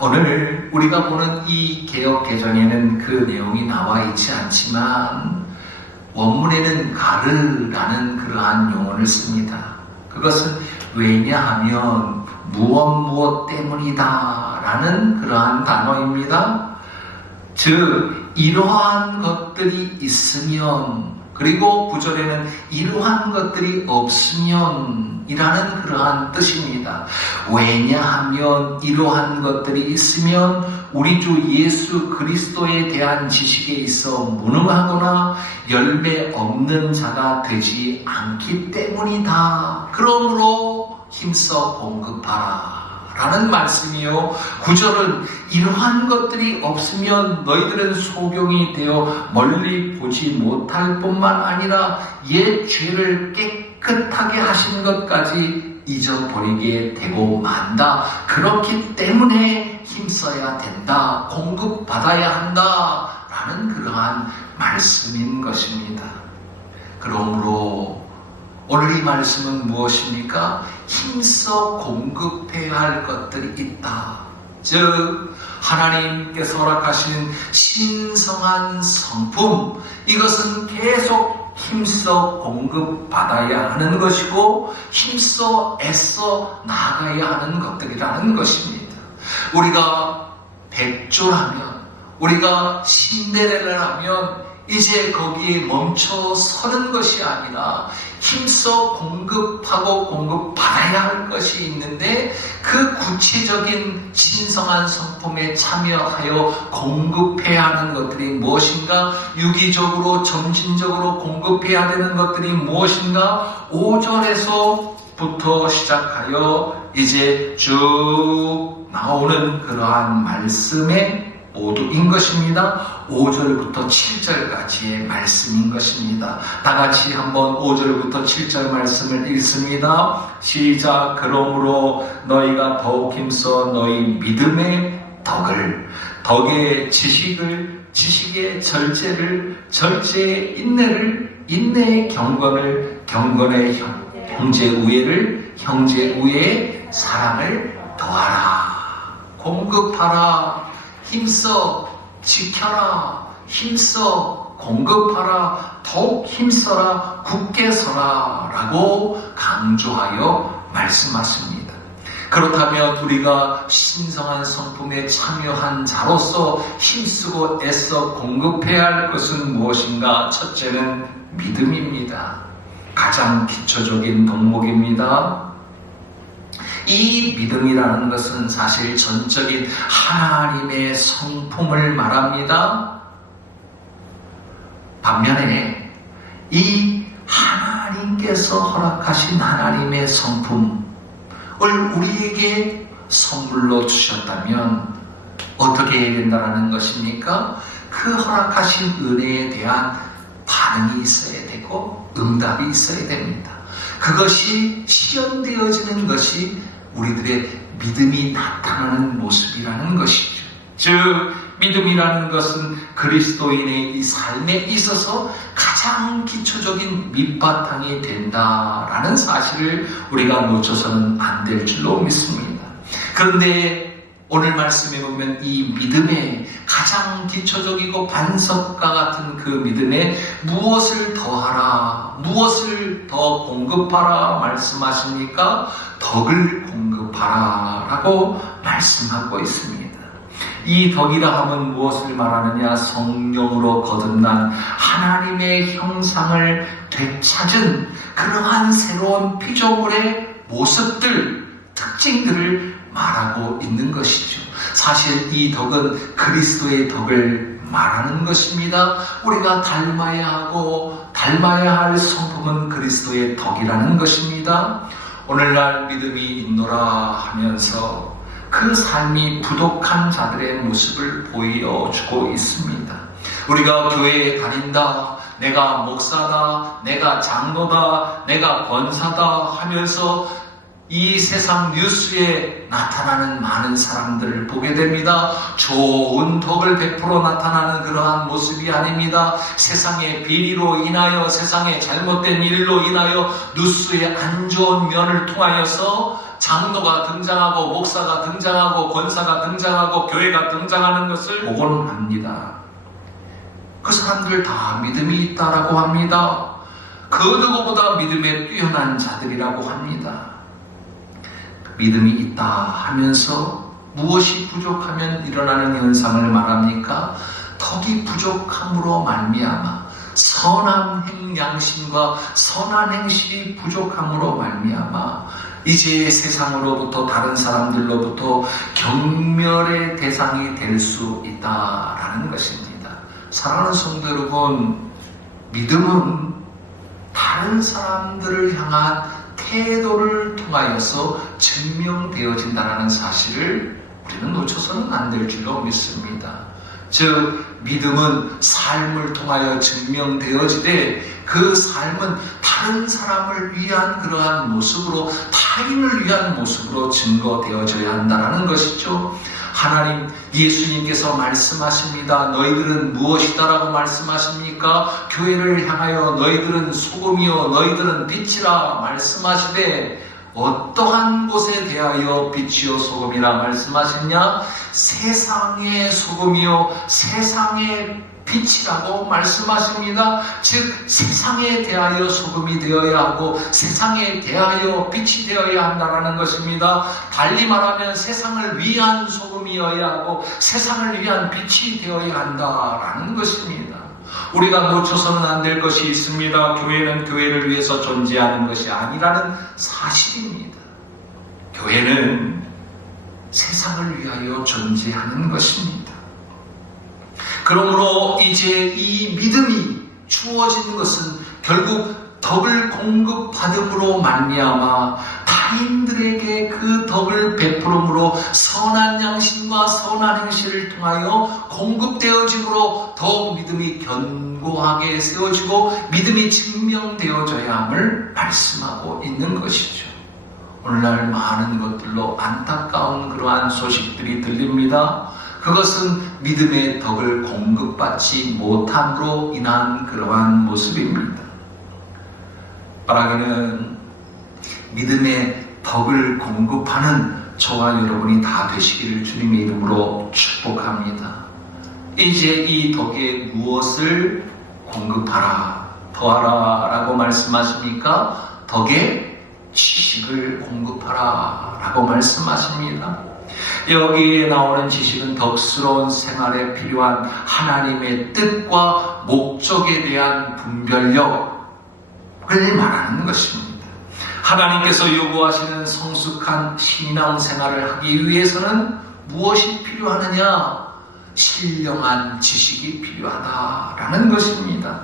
오늘 우리가 보는 이 개역개정에는 그 내용이 나와 있지 않지만 원문에는 가르라는 그러한 용어를 씁니다. 그것은 왜냐하면 무엇 때문이다 라는 그러한 단어입니다. 즉 이러한 것들이 있으면 그리고 구절에는 이러한 것들이 없으면 이라는 그러한 뜻입니다. 왜냐하면 이러한 것들이 있으면 우리 주 예수 그리스도에 대한 지식에 있어 무능하거나 열매 없는 자가 되지 않기 때문이다. 그러므로 힘써 공급하라 라는 말씀이요. 9절은 이러한 것들이 없으면 너희들은 소경이 되어 멀리 보지 못할 뿐만 아니라 옛 죄를 깨끗하게 하신 것까지 잊어버리게 되고 만다. 그렇기 때문에 힘써야 된다. 공급받아야 한다. 라는 그러한 말씀인 것입니다. 그러므로 오늘 이 말씀은 무엇입니까? 힘써 공급해야 할 것들이 있다. 즉 하나님께서 허락하신 신성한 성품, 이것은 계속 힘써 공급받아야 하는 것이고 힘써 애써 나아가야 하는 것들이라는 것입니다. 우리가 백조라면, 우리가 신데렐라라면 이제 거기에 멈춰 서는 것이 아니라 힘써 공급하고 공급받아야 할 것이 있는데 그 구체적인 신성한 성품에 참여하여 공급해야 하는 것들이 무엇인가? 유기적으로 점진적으로 공급해야 되는 것들이 무엇인가? 5절에서부터 시작하여 이제 쭉 나오는 그러한 말씀의 모두인 것입니다. 5절부터 7절까지의 말씀인 것입니다. 다 같이 한번 5절부터 7절 말씀을 읽습니다. 시작. 그러므로 너희가 더욱 힘써 너희 믿음의 덕을, 덕의 지식을, 지식의 절제를, 절제의 인내를, 인내의 경건을, 경건의 형제 우애를, 형제 우애의 사랑을 더하라. 공급하라. 힘써 지켜라. 힘써 공급하라. 더욱 힘써라. 굳게 서라. 라고 강조하여 말씀하십니다. 그렇다면 우리가 신성한 성품에 참여한 자로서 힘쓰고 애써 공급해야 할 것은 무엇인가? 첫째는 믿음입니다. 가장 기초적인 덕목입니다. 이 믿음이라는 것은 사실 전적인 하나님의 성품을 말합니다. 반면에 이 하나님께서 허락하신 하나님의 성품을 우리에게 선물로 주셨다면 어떻게 해야 된다는 것입니까? 그 허락하신 은혜에 대한 반응이 있어야 되고 응답이 있어야 됩니다. 그것이 실현되어지는 것이 우리들의 믿음이 나타나는 모습이라는 것이죠. 즉 믿음이라는 것은 그리스도인의 이 삶에 있어서 가장 기초적인 밑바탕이 된다라는 사실을 우리가 놓쳐서는 안 될 줄로 믿습니다. 그런데 오늘 말씀에 보면 이 믿음의 가장 기초적이고 반석과 같은 그 믿음에 무엇을 더하라, 무엇을 더 공급하라 말씀하십니까? 덕을 공급하라 라고 말씀하고 있습니다. 이 덕이라 함은 무엇을 말하느냐? 성령으로 거듭난 하나님의 형상을 되찾은 그러한 새로운 피조물의 모습들, 특징들을 말하고 있는 것이죠. 사실 이 덕은 그리스도의 덕을 말하는 것입니다. 우리가 닮아야 하고 닮아야 할 성품은 그리스도의 덕이라는 것입니다. 오늘날 믿음이 있노라 하면서 그 삶이 부족한 자들의 모습을 보여주고 있습니다. 우리가 교회에 다닌다, 내가 목사다, 내가 장로다, 내가 권사다 하면서 이 세상 뉴스에 나타나는 많은 사람들을 보게 됩니다. 좋은 덕을 베풀어 나타나는 그러한 모습이 아닙니다. 세상의 비리로 인하여, 세상의 잘못된 일로 인하여 뉴스의 안 좋은 면을 통하여서 장로가 등장하고 목사가 등장하고 권사가 등장하고 교회가 등장하는 것을 보곤 합니다. 그 사람들 다 믿음이 있다라고 합니다. 그 누구보다 믿음에 뛰어난 자들이라고 합니다. 믿음이 있다 하면서 무엇이 부족하면 일어나는 현상을 말합니까? 덕이 부족함으로 말미암아 선한 양심과 선한 행실이 부족함으로 말미암아 이제 세상으로부터 다른 사람들로부터 경멸의 대상이 될 수 있다라는 것입니다. 사랑하는 성도 여러분, 믿음은 다른 사람들을 향한 태도를 통하여서 증명되어진다는 사실을 우리는 놓쳐서는 안 될 줄로 믿습니다. 즉 믿음은 삶을 통하여 증명되어지되 그 삶은 다른 사람을 위한 그러한 모습으로, 타인을 위한 모습으로 증거되어져야 한다는 것이죠. 하나님, 예수님께서 말씀하십니다. 너희들은 무엇이다라고 말씀하십니까? 교회를 향하여 너희들은 소금이요 너희들은 빛이라 말씀하시되 어떠한 곳에 대하여 빛이요 소금이라 말씀하셨냐? 세상의 소금이요 세상의 빛이라고 말씀하십니다. 즉 세상에 대하여 소금이 되어야 하고 세상에 대하여 빛이 되어야 한다는 것입니다. 달리 말하면 세상을 위한 소금이어야 하고 세상을 위한 빛이 되어야 한다라는 것입니다. 우리가 놓쳐서는 안 될 것이 있습니다. 교회는 교회를 위해서 존재하는 것이 아니라는 사실입니다. 교회는 세상을 위하여 존재하는 것입니다. 그러므로 이제 이 믿음이 주어진 것은 결국 덕을 공급받음으로 말미암아 타인들에게 그 덕을 베풀음으로 선한 양심과 선한 행실을 통하여 공급되어짐으로 더욱 믿음이 견고하게 세워지고 믿음이 증명되어져야 함을 말씀하고 있는 것이죠. 오늘날 많은 것들로 안타까운 그러한 소식들이 들립니다. 그것은 믿음의 덕을 공급받지 못함으로 인한 그러한 모습입니다. 바라기는 믿음의 덕을 공급하는 저와 여러분이 다 되시기를 주님의 이름으로 축복합니다. 이제 이 덕에 무엇을 공급하라, 더하라 라고 말씀하십니까? 덕에 지식을 공급하라 라고 말씀하십니다. 여기에 나오는 지식은 덕스러운 생활에 필요한 하나님의 뜻과 목적에 대한 분별력을 말하는 것입니다. 하나님께서 요구하시는 성숙한 신앙생활을 하기 위해서는 무엇이 필요하느냐? 신령한 지식이 필요하다라는 것입니다.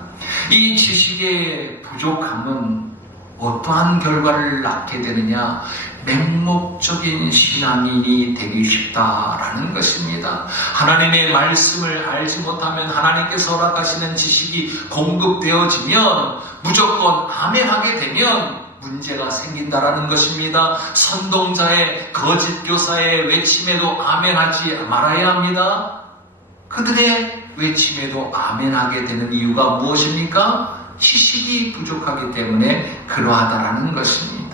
이 지식의 부족함은 어떠한 결과를 낳게 되느냐? 맹목적인 신앙인이 되기 쉽다라는 것입니다. 하나님의 말씀을 알지 못하면 하나님께서 허락하시는 지식이 공급되어지면 무조건 아멘하게 되면 문제가 생긴다라는 것입니다. 선동자의 거짓 교사의 외침에도 아멘하지 말아야 합니다. 그들의 외침에도 아멘하게 되는 이유가 무엇입니까? 지식이 부족하기 때문에 그러하다라는 것입니다.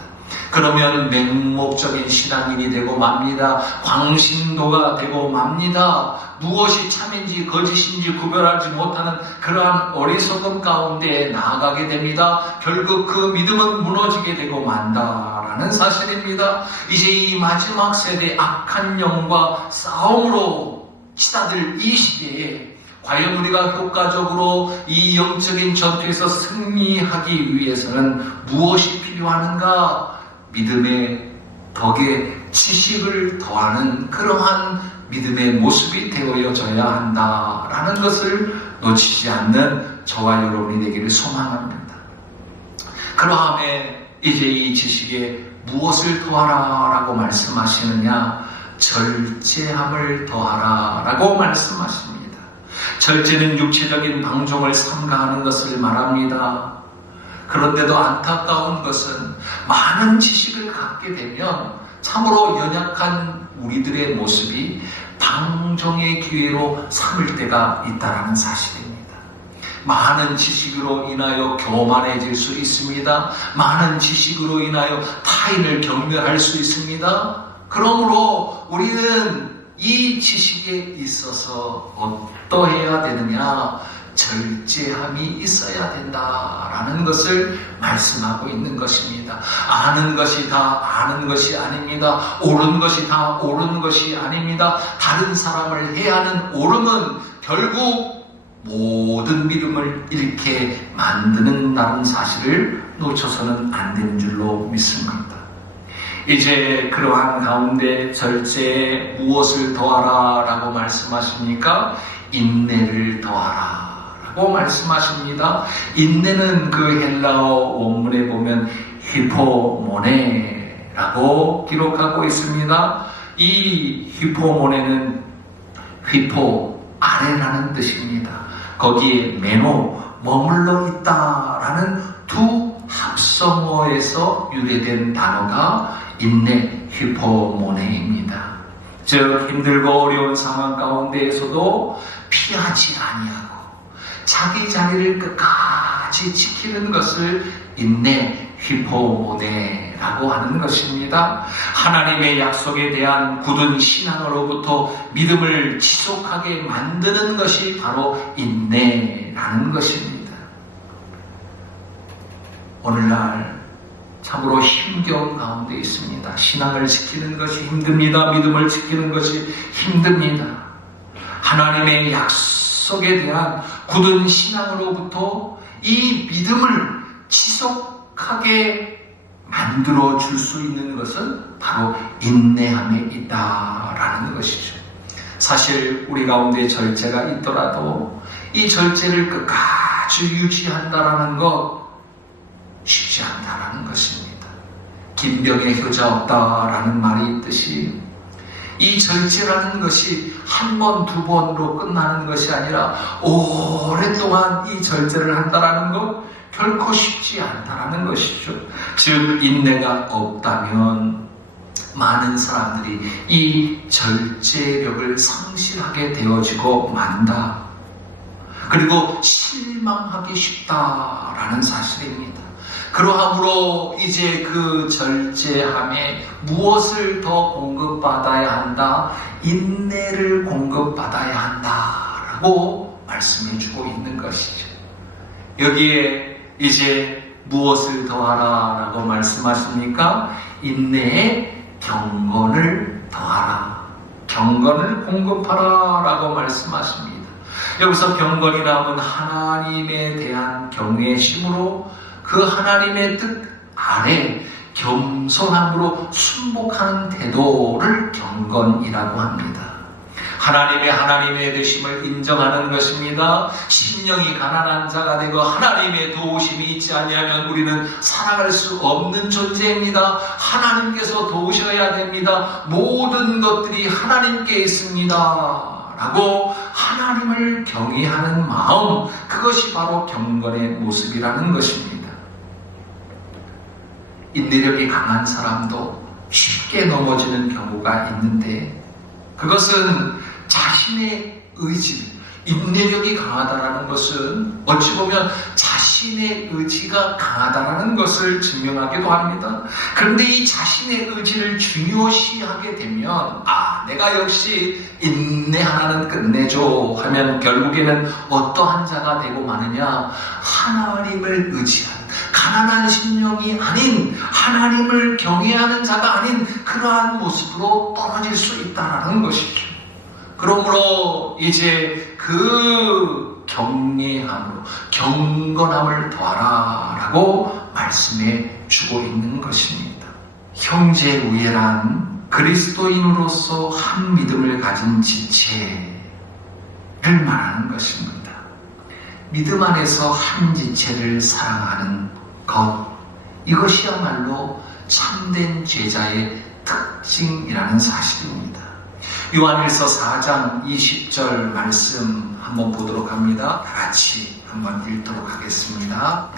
그러면 맹목적인 신앙인이 되고 맙니다. 광신도가 되고 맙니다. 무엇이 참인지 거짓인지 구별하지 못하는 그러한 어리석음 가운데 나아가게 됩니다. 결국 그 믿음은 무너지게 되고 만다라는 사실입니다. 이제 이 마지막 세대 악한 영과 싸움으로 치닫을 이 시대에 과연 우리가 효과적으로 이 영적인 전투에서 승리하기 위해서는 무엇이 필요하는가? 믿음의 덕에 지식을 더하는 그러한 믿음의 모습이 되어져야 한다라는 것을 놓치지 않는 저와 여러분이 되기를 소망합니다. 그러함에 이제 이 지식에 무엇을 더하라라고 말씀하시느냐? 절제함을 더하라라고 말씀하십니다. 절제는 육체적인 방종을 삼가하는 것을 말합니다. 그런데도 안타까운 것은 많은 지식을 갖게 되면 참으로 연약한 우리들의 모습이 방종의 기회로 삼을 때가 있다는 사실입니다. 많은 지식으로 인하여 교만해질 수 있습니다. 많은 지식으로 인하여 타인을 경멸할 수 있습니다. 그러므로 우리는 이 지식에 있어서 어떠해야 되느냐? 절제함이 있어야 된다라는 것을 말씀하고 있는 것입니다. 아는 것이 다 아는 것이 아닙니다. 옳은 것이 다 옳은 것이 아닙니다. 다른 사람을 해하는 옳음은 결국 모든 믿음을 잃게 만드는다는 사실을 놓쳐서는 안 되는 줄로 믿습니다. 이제 그러한 가운데 절제에 무엇을 더하라 라고 말씀하십니까? 인내를 더하라 라고 말씀하십니다. 인내는 그 헬라어 원문에 보면 히포모네라고 기록하고 있습니다. 이 히포모네는 휘포 아래라는 뜻입니다. 거기에 메노 머물러 있다라는 두 합성어에서 유래된 단어가 인내 히포모네입니다. 즉 힘들고 어려운 상황 가운데에서도 피하지 아니하고 자기 자리를 끝까지 지키는 것을 인내 히포모네라고 하는 것입니다. 하나님의 약속에 대한 굳은 신앙으로부터 믿음을 지속하게 만드는 것이 바로 인내라는 것입니다. 오늘날 참으로 힘겨운 가운데 있습니다. 신앙을 지키는 것이 힘듭니다. 믿음을 지키는 것이 힘듭니다. 하나님의 약속에 대한 굳은 신앙으로부터 이 믿음을 지속하게 만들어 줄 수 있는 것은 바로 인내함에 있다라는 것이죠. 사실 우리 가운데 절제가 있더라도 이 절제를 끝까지 유지한다라는 것 쉽지 않다라는 것입니다. 긴병에 효자 없다라는 말이 있듯이 이 절제라는 것이 한 번, 두 번으로 끝나는 것이 아니라 오랫동안 이 절제를 한다라는 것 결코 쉽지 않다라는 것이죠. 즉 인내가 없다면 많은 사람들이 이 절제력을 상실하게 되어지고 만다. 그리고 실망하기 쉽다라는 사실입니다. 그러함으로 이제 그 절제함에 무엇을 더 공급받아야 한다? 인내를 공급받아야 한다라고 말씀해주고 있는 것이죠. 여기에 이제 무엇을 더하라라고 말씀하십니까? 인내에 경건을 더하라. 경건을 공급하라라고 말씀하십니다. 여기서 경건이라면 하나님에 대한 경외심으로 그 하나님의 뜻 아래 겸손함으로 순복하는 태도를 경건이라고 합니다. 하나님의 되심을 인정하는 것입니다. 심령이 가난한 자가 되고 하나님의 도우심이 있지 아니하면 우리는 살아갈 수 없는 존재입니다. 하나님께서 도우셔야 됩니다. 모든 것들이 하나님께 있습니다. 라고 하나님을 경외하는 마음, 그것이 바로 경건의 모습이라는 것입니다. 인내력이 강한 사람도 쉽게 넘어지는 경우가 있는데, 그것은 자신의 의지, 인내력이 강하다라는 것은 어찌 보면 자신의 의지가 강하다라는 것을 증명하기도 합니다. 그런데 이 자신의 의지를 중요시하게 되면 내가 역시 인내 하나는 끝내줘 하면 결국에는 어떠한 자가 되고 마느냐? 하나님을 의지하는 가난한 심령이 아닌 하나님을 경외하는 자가 아닌 그러한 모습으로 떨어질 수 있다는 것이죠. 그러므로 이제 그 경외함으로 경건함을 더하라라고 말씀해 주고 있는 것입니다. 형제우애란 그리스도인으로서 한 믿음을 가진 지체를 말하는 것입니다. 믿음 안에서 한 지체를 사랑하는 것, 이것이야말로 참된 제자의 특징이라는 사실입니다. 요한일서 4장 20절 말씀 한번 보도록 합니다. 다 같이 한번 읽도록 하겠습니다.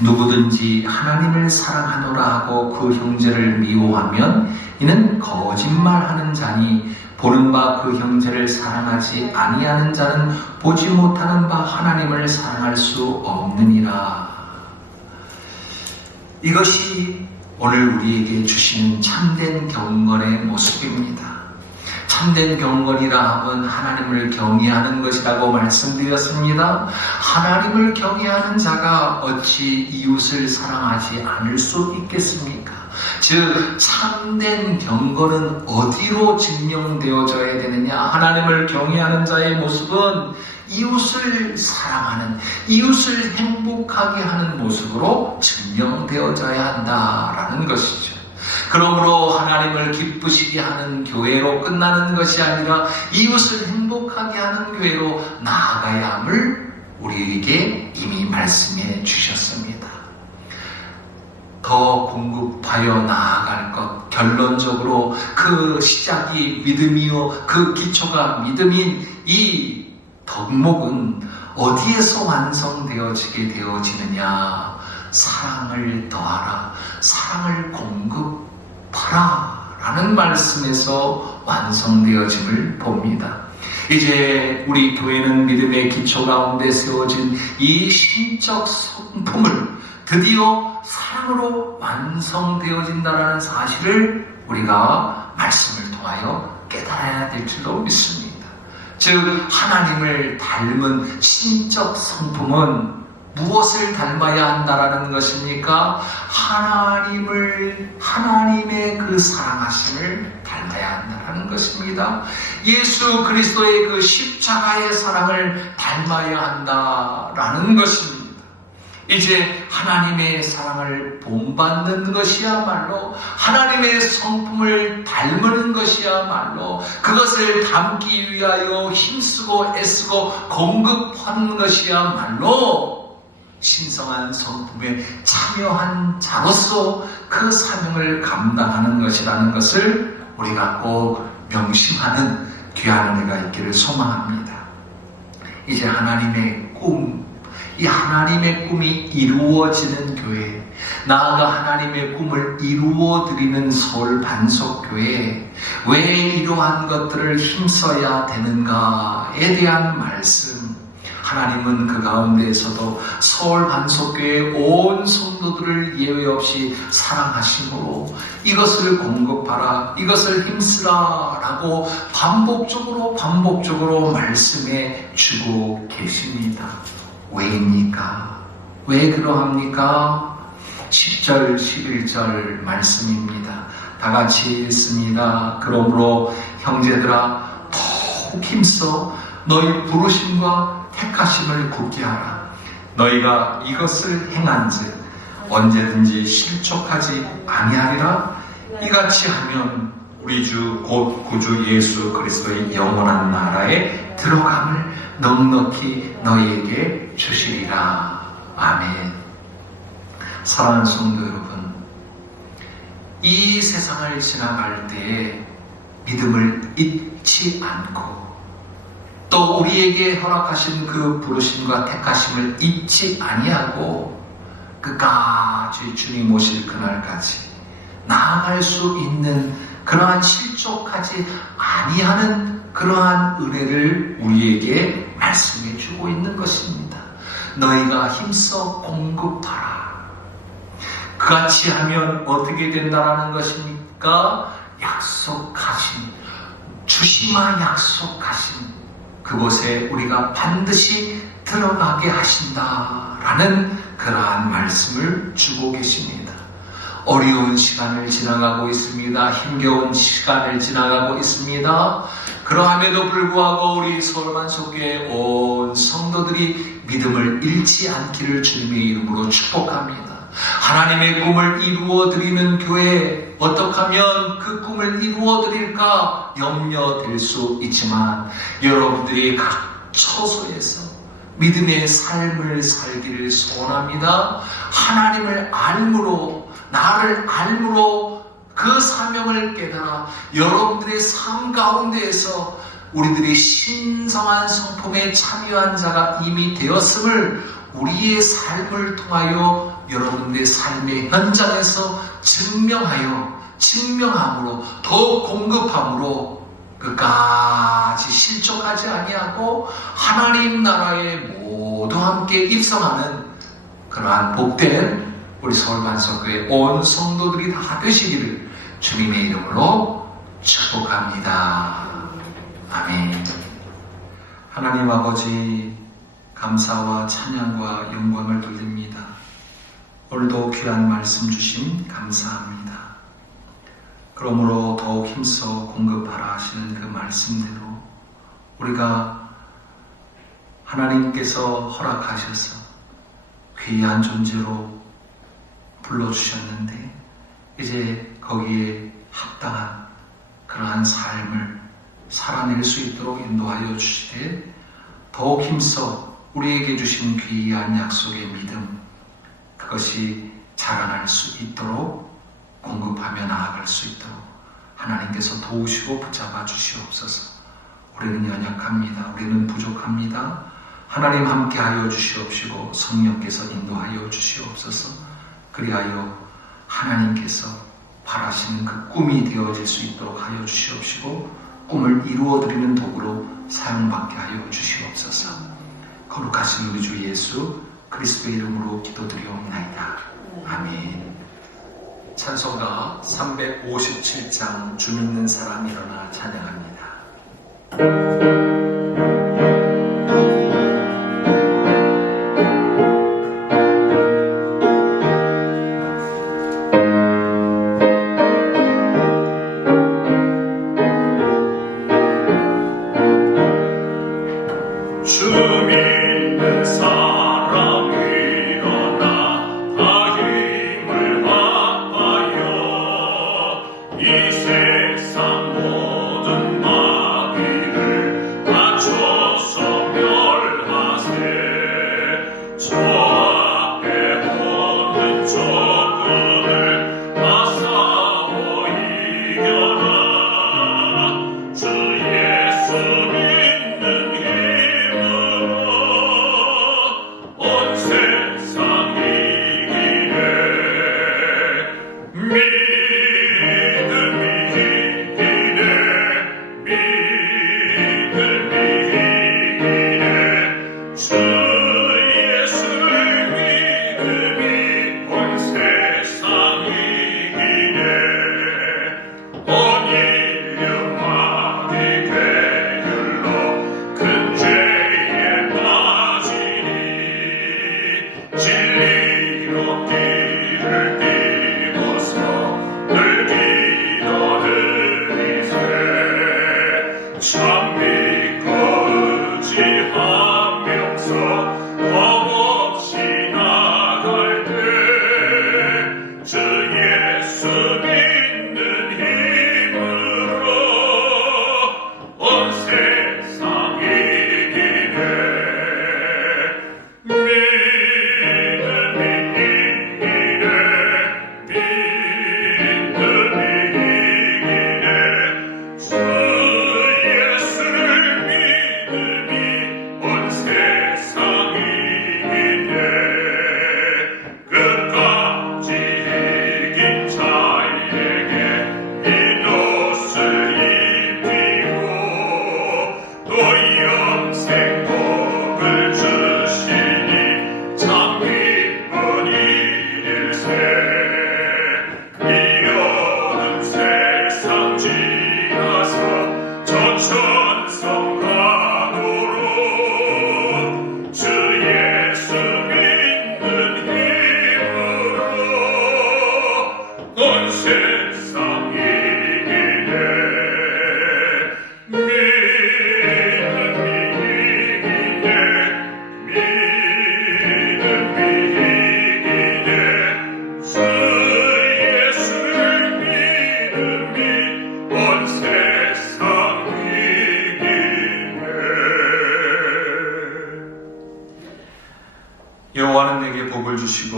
누구든지 하나님을 사랑하노라 하고 그 형제를 미워하면 이는 거짓말하는 자니 보는 바 그 형제를 사랑하지 아니하는 자는 보지 못하는 바 하나님을 사랑할 수 없느니라. 이것이 오늘 우리에게 주시는 참된 경건의 모습입니다. 참된 경건이라 하면 하나님을 경외하는 것이라고 말씀드렸습니다. 하나님을 경외하는 자가 어찌 이웃을 사랑하지 않을 수 있겠습니까? 즉 참된 경건은 어디로 증명되어져야 되느냐? 하나님을 경외하는 자의 모습은 이웃을 사랑하는, 이웃을 행복하게 하는 모습으로 증명되어져야 한다라는 것이죠. 그러므로 하나님을 기쁘시게 하는 교회로 끝나는 것이 아니라 이웃을 행복하게 하는 교회로 나아가야 함을 우리에게 이미 말씀해 주셨습니다. 더 공급하여 나아갈 것, 결론적으로 그 시작이 믿음이요 그 기초가 믿음인 이 덕목은 어디에서 완성되어지게 되어지느냐? 사랑을 더하라, 사랑을 공급하라 라는 말씀에서 완성되어짐을 봅니다. 이제 우리 교회는 믿음의 기초 가운데 세워진 이 신적 성품을 드디어 사랑으로 완성되어진다라는 사실을 우리가 말씀을 통하여 깨달아야 될 줄로 믿습니다. 즉 하나님을 닮은 신적 성품은 무엇을 닮아야 한다라는 것입니까? 하나님의 그 사랑하심을 닮아야 한다라는 것입니다. 예수 그리스도의 그 십자가의 사랑을 닮아야 한다라는 것입니다. 이제 하나님의 사랑을 본받는 것이야말로, 하나님의 성품을 닮는 것이야말로, 그것을 담기 위하여 힘쓰고 애쓰고 공급하는 것이야말로 신성한 성품에 참여한 자로서 그 사명을 감당하는 것이라는 것을 우리가 꼭 명심하는 귀한 은혜가 있기를 소망합니다. 이제 하나님의 꿈, 이 하나님의 꿈이 이루어지는 교회, 나아가 하나님의 꿈을 이루어드리는 서울 반석교회, 왜 이러한 것들을 힘써야 되는가에 대한 말씀. 하나님은 그 가운데에서도 서울 반석교회의 온 성도들을 예외 없이 사랑하심으로 이것을 공급하라, 이것을 힘쓰라 라고 반복적으로 말씀해 주고 계십니다. 왜입니까? 왜 그러합니까? 10절, 11절 말씀입니다. 다 같이 읽습니다. 그러므로 형제들아 더욱 힘써 너희 부르심과 택하심을 굳게 하라. 너희가 이것을 행한즉 언제든지 실족하지 아니하리라. 이같이 하면 우리 주 곧 구주 예수 그리스도의 영원한 나라에 들어감을 넉넉히 너희에게 주시리라. 아멘. 사랑하는 성도 여러분, 이 세상을 지나갈 때에 믿음을 잊지 않고 또 우리에게 허락하신 그 부르심과 택하심을 잊지 아니하고 끝까지 주님 오실 그날까지 나아갈 수 있는 그러한 실족하지 아니하는 그러한 은혜를 우리에게 말씀해 주고 있는 것입니다. 너희가 힘써 공급하라. 그같이 하면 어떻게 된다라는 것입니까? 약속하신, 주시마 약속하신 그곳에 우리가 반드시 들어가게 하신다라는 그러한 말씀을 주고 계십니다. 어려운 시간을 지나가고 있습니다. 힘겨운 시간을 지나가고 있습니다. 그러함에도 불구하고 우리 서울반석교회 온 성도들이 믿음을 잃지 않기를 주님의 이름으로 축복합니다. 하나님의 꿈을 이루어드리는 교회, 어떻게 하면 그 꿈을 이루어드릴까 염려될 수 있지만 여러분들이 각 처소에서 믿음의 삶을 살기를 소원합니다. 하나님을 알므로, 나를 알므로 그 사명을 깨달아 여러분들의 삶 가운데에서 우리들이 신성한 성품에 참여한 자가 이미 되었음을 우리의 삶을 통하여 여러분들의 삶의 현장에서 증명함으로 더욱 공급함으로 끝까지 실족하지 아니하고 하나님 나라에 모두 함께 입성하는 그러한 복된 우리 서울반석교회 온 성도들이 다 되시기를 주님의 이름으로 축복합니다. 아멘. 하나님 아버지, 감사와 찬양과 영광을 돌립니다. 오늘도 귀한 말씀 주심 감사합니다. 그러므로 더욱 힘써 공급하라 하시는 그 말씀대로 우리가 하나님께서 허락하셔서 귀한 존재로 불러주셨는데 이제 거기에 합당한 그러한 삶을 살아낼 수 있도록 인도하여 주시되 더욱 힘써 우리에게 주신 귀한 약속의 믿음, 그것이 자라날 수 있도록 공급하며 나아갈 수 있도록 하나님께서 도우시고 붙잡아 주시옵소서. 우리는 연약합니다. 우리는 부족합니다. 하나님 함께하여 주시옵시고 성령께서 인도하여 주시옵소서. 그리하여 하나님께서 바라시는 그 꿈이 되어질 수 있도록 하여 주시옵시고 꿈을 이루어드리는 도구로 사용받게 하여 주시옵소서. 거룩하신 우리 주 예수 그리스도의 이름으로 기도드리옵나이다. 아멘. 찬송가 357장 주 믿는 사람 일어나 찬양합니다. 온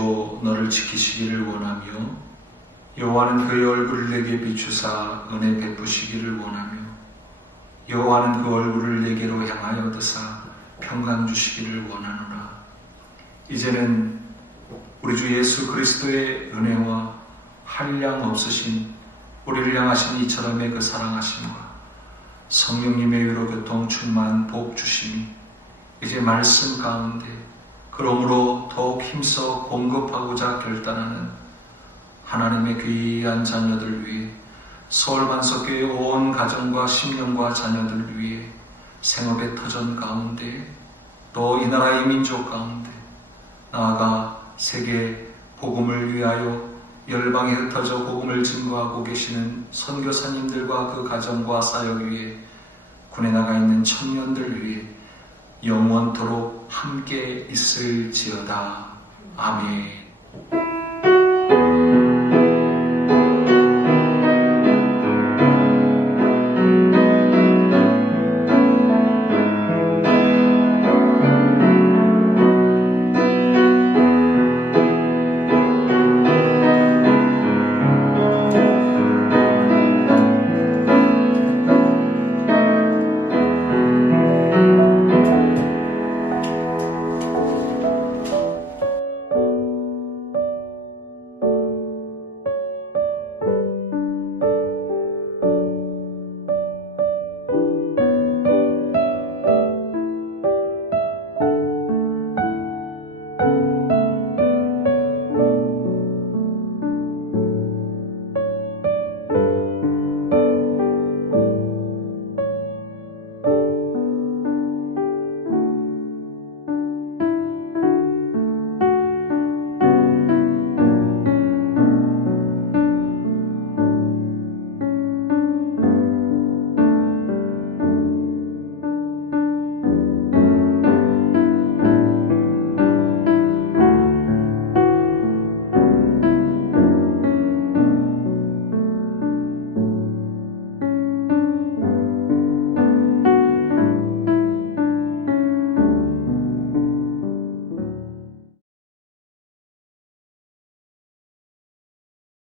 주시고 너를 지키시기를 원하며 여호와는 그의 얼굴을 내게 비추사 은혜 베푸시기를 원하며 여호와는 그 얼굴을 내게로 향하여 드사 평강 주시기를 원하노라. 이제는 우리 주 예수 그리스도의 은혜와 한량 없으신 우리를 향하신 이처럼의 그 사랑하심과 성령님의 의로 교통 충만 복 주심이 이제 말씀 가운데 그러므로 더욱 힘써 공급하고자 결단하는 하나님의 귀한 자녀들 위해 서울반석교회 온 가정과 심령과 자녀들 위해 생업의 터전 가운데 또 이 나라 이 민족 가운데 나아가 세계 복음을 위하여 열방에 흩어져 복음을 증거하고 계시는 선교사님들과 그 가정과 사역 위에 군에 나가 있는 청년들 위해 영원토록 함께 있을지어다. 아멘.